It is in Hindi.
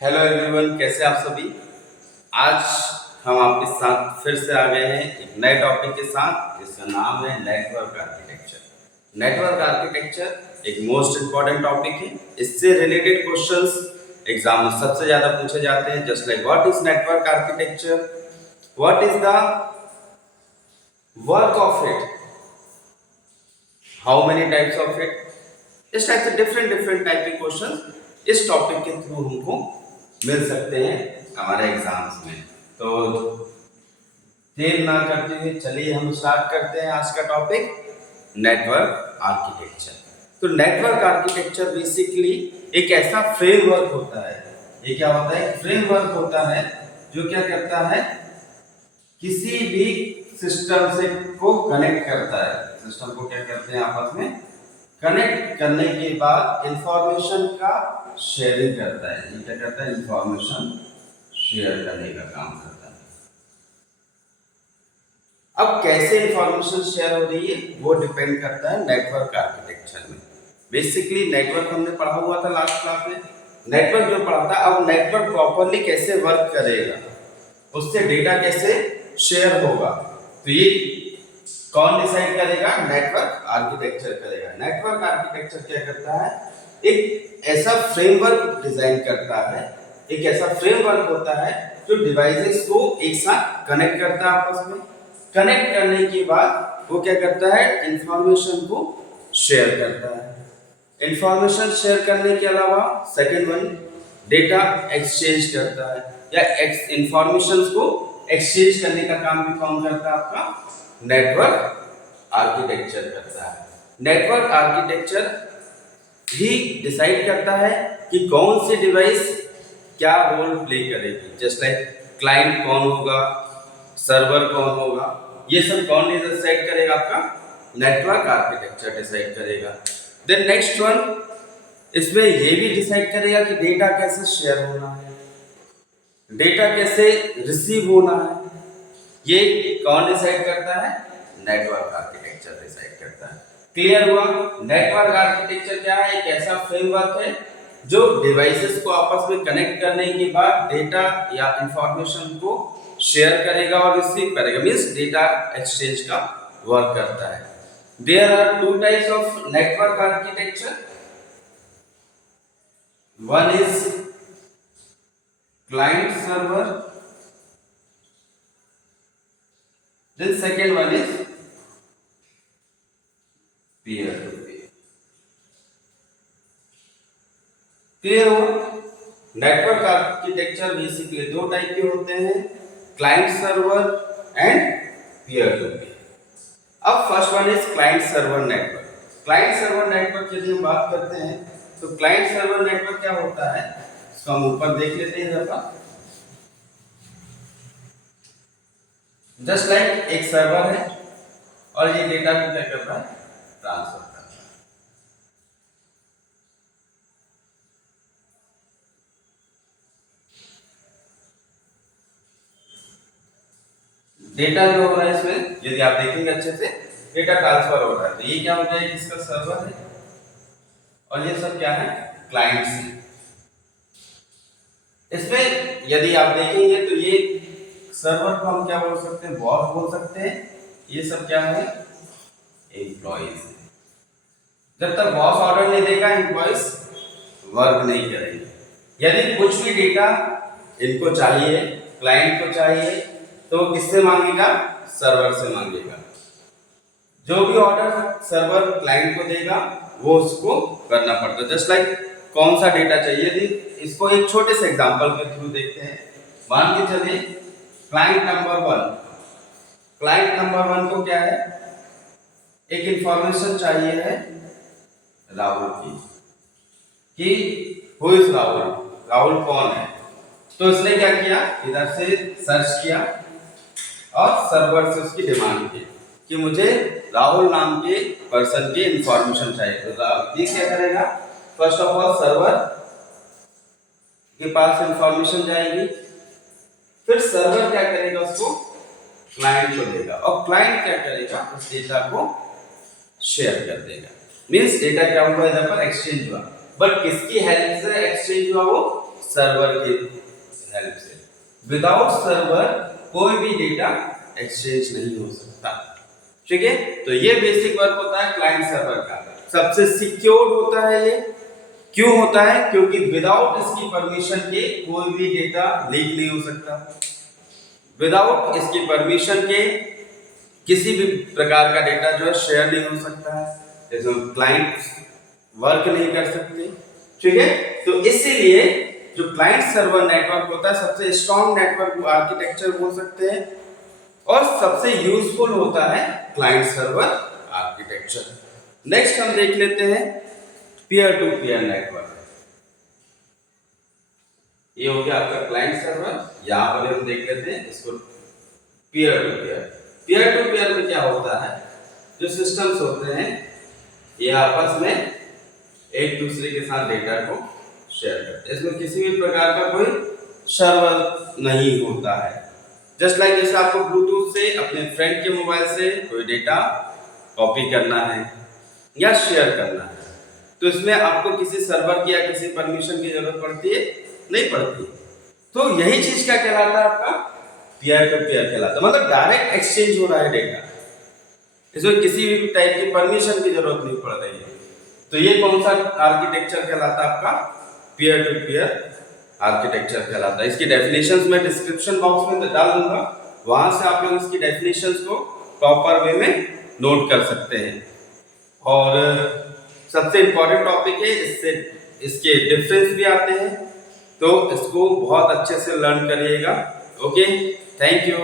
हेलो एवरीवन, कैसे आप सभी। आज हम आपके साथ फिर से आ गए हैं एक नए टॉपिक के साथ जिसका नाम है नेटवर्क आर्किटेक्चर। नेटवर्क आर्किटेक्चर एक मोस्ट इम्पॉर्टेंट टॉपिक है। इससे रिलेटेड क्वेश्चंस एग्जाम में सबसे ज़्यादा पूछे जाते हैं। Just like what is network architecture, what is the work of it, how many types of it, इस टाइप से डिफरेंट टाइप के क्वेश्चन इस टॉपिक के थ्रू हमको मिल सकते हैं हमारे एग्जाम्स में। तो देर ना करते हुए चलिए हम स्टार्ट करते हैं आज का टॉपिक, नेटवर्क आर्किटेक्चर। तो नेटवर्क आर्किटेक्चर बेसिकली एक ऐसा फ्रेमवर्क होता है। ये क्या होता है? फ्रेमवर्क होता है जो क्या करता है, किसी भी सिस्टम से को कनेक्ट करता है। सिस्टम को क्या करते हैं, आपस में कनेक्ट करने के बाद इंफॉर्मेशन का शेयरिंग करता है। ये क्या करता है? इंफॉर्मेशन शेयर करने का काम करता है। अब कैसे इंफॉर्मेशन शेयर हो रही है वो डिपेंड करता है नेटवर्क आर्किटेक्चर में। बेसिकली नेटवर्क हमने पढ़ा हुआ था लास्ट क्लास में। नेटवर्क जो पढ़ा था, अब नेटवर्क प्रॉपरली कैसे वर्क करेगा, उससे डेटा कैसे शेयर होगा, तो ये कौन डिसाइड करेगा? नेटवर्क आर्किटेक्चर करेगा। नेटवर्क आर्किटेक्चर क्या करता है, एक ऐसा फ्रेमवर्क डिजाइन करता है। एक ऐसा फ्रेमवर्क होता है जो डिवाइसेस को एक साथ कनेक्ट करता है आपस में। कनेक्ट करने के बाद वो क्या करता है, इंफॉर्मेशन को शेयर करता है। इंफॉर्मेशन शेयर करने के अलावा सेकेंड वन, डेटा एक्सचेंज करता है, या इंफॉर्मेशन को एक्सचेंज करने का काम भी कौन करता है? आपका नेटवर्क आर्किटेक्चर करता है। नेटवर्क आर्किटेक्चर ही डिसाइड करता है कि कौन सी डिवाइस क्या रोल प्ले करेगी। जस्ट लाइक क्लाइंट कौन होगा, सर्वर कौन होगा, ये सब कौन डिसाइड करेगा? आपका नेटवर्क आर्किटेक्चर डिसाइड करेगा। देन नेक्स्ट वन, इसमें ये भी डिसाइड करेगा कि डेटा कैसे शेयर होना है, डेटा कैसे रिसीव होना है। ये कौन डिसाइड करता है? नेटवर्क आर्किटेक्चर डिसाइड करता है। क्लियर हुआ? नेटवर्क आर्किटेक्चर क्या है? एक ऐसा फ्रेमवर्क है जो डिवाइसेस को आपस में कनेक्ट करने के बाद डेटा या इंफॉर्मेशन को शेयर करेगा और रिसीव करेगा, मींस डेटा एक्सचेंज का वर्क करता है। There are two types of network architecture. One is client server, then second one is peer to peer. Clear हुआ? नेटवर्क आर्किटेक्चर बेसिकली दो टाइप के होते हैं, client server and peer to peer. अब first one is client server network. Client server network यदि हम बात करते हैं तो क्लाइंट सर्वर नेटवर्क क्या होता है, इसको हम ऊपर देख लेते हैं। जरा जस्ट लाइक एक सर्वर है और ये डेटा को क्या कर रहा है, ट्रांसफर कर रहा है। डेटा जो हो रहा है इसमें, यदि आप देखेंगे अच्छे से, डेटा ट्रांसफर हो रहा है। तो ये क्या हो जाएगा, इसका सर्वर है और ये सब क्या है, क्लाइंट्स है। इसमें यदि आप देखेंगे तो ये सर्वर को हम क्या बोल सकते हैं, बॉस बोल सकते हैं। ये सब क्या है, एम्प्लॉइज। जब तक बॉस ऑर्डर नहीं देगा एम्प्लॉइज वर्क नहीं करेंगे। यदि कुछ भी डेटा इनको चाहिए, क्लाइंट को चाहिए, तो किससे मांगेगा, सर्वर से मांगेगा। जो भी ऑर्डर सर्वर क्लाइंट को देगा वो उसको करना पड़ता है। जस्ट लाइक कौन सा डेटा चाहिए थी, इसको एक छोटे से एग्जांपल के थ्रू देखते हैं। मान के चलिए क्लाइंट नंबर वन को क्या है, एक इंफॉर्मेशन चाहिए है राहुल की, कि हु इज राहुल, राहुल कौन है। तो इसने क्या किया, इधर से सर्च किया और सर्वर से उसकी डिमांड की कि मुझे राहुल नाम के पर्सन की इंफॉर्मेशन चाहिए। तो ये क्या करेगा, फर्स्ट ऑफ ऑल सर्वर के पास इंफॉर्मेशन जाएगी, फिर सर्वर क्या करेगा, उसको क्लाइंट को देगा और क्लाइंट क्या करेगा, उस डेटा को शेयर कर देगा। मींस डेटा क्या हुआ, इधर पर एक्सचेंज हुआ। बट किसकी हेल्प से एक्सचेंज हुआ, वो सर्वर की हेल्प से। विदाउट सर्वर कोई भी डेटा एक्सचेंज नहीं हो सकता। ठीक है, तो ये बेसिक वर्क होता है क्लाइंट सर्वर का। सबसे सिक्योर होता है ये। क्यों होता है? क्योंकि विदाउट इसकी परमिशन के कोई भी डेटा लीक नहीं हो सकता। विदाउट इसकी परमिशन के किसी भी प्रकार का डेटा जो है शेयर नहीं हो सकता है, जैसे क्लाइंट वर्क नहीं कर सकते। ठीक है, तो इसीलिए जो क्लाइंट सर्वर नेटवर्क होता है सबसे स्ट्रॉन्ग नेटवर्क आर्किटेक्चर बोल सकते हैं और सबसे यूजफुल होता है क्लाइंट सर्वर आर्किटेक्चर। नेक्स्ट हम देख लेते हैं पीयर टू पीयर नेटवर्क। ये हो गया आपका क्लाइंट सर्वर। यहां पर हम देख लेते हैं इसको peer to peer. Peer to peer में क्या होता है, जो सिस्टम्स होते हैं ये आपस में एक दूसरे के साथ डेटा को शेयर करते हैं। इसमें किसी भी प्रकार का कोई सर्वर नहीं होता है। जस्ट लाइक जैसे आपको ब्लूटूथ से अपने फ्रेंड के मोबाइल से कोई डेटा कॉपी करना है या शेयर करना है, तो इसमें आपको किसी सर्वर की या किसी परमिशन की जरूरत पड़ती है? नहीं पड़ती। तो यही चीज क्या कहलाता है आपका पीयर टू पीयर कहलाता है। मतलब डायरेक्ट एक्सचेंज हो रहा है डेटा, इसमें किसी भी टाइप की परमिशन की जरूरत नहीं पड़ रही है। तो ये कौन सा आर्किटेक्चर कहलाता है आपका पीयर टू पीयर आर्किटेक्चर कहलाता है। इसकी डेफिनेशंस मैं डिस्क्रिप्शन बॉक्स में डाल दूंगा, वहां से आप लोग इसकी डेफिनेशंस को प्रॉपर वे में नोट कर सकते हैं। और सबसे इंपॉर्टेंट टॉपिक है, इससे इसके डिफरेंस भी आते हैं, तो इसको बहुत अच्छे से लर्न करिएगा। Okay, thank you.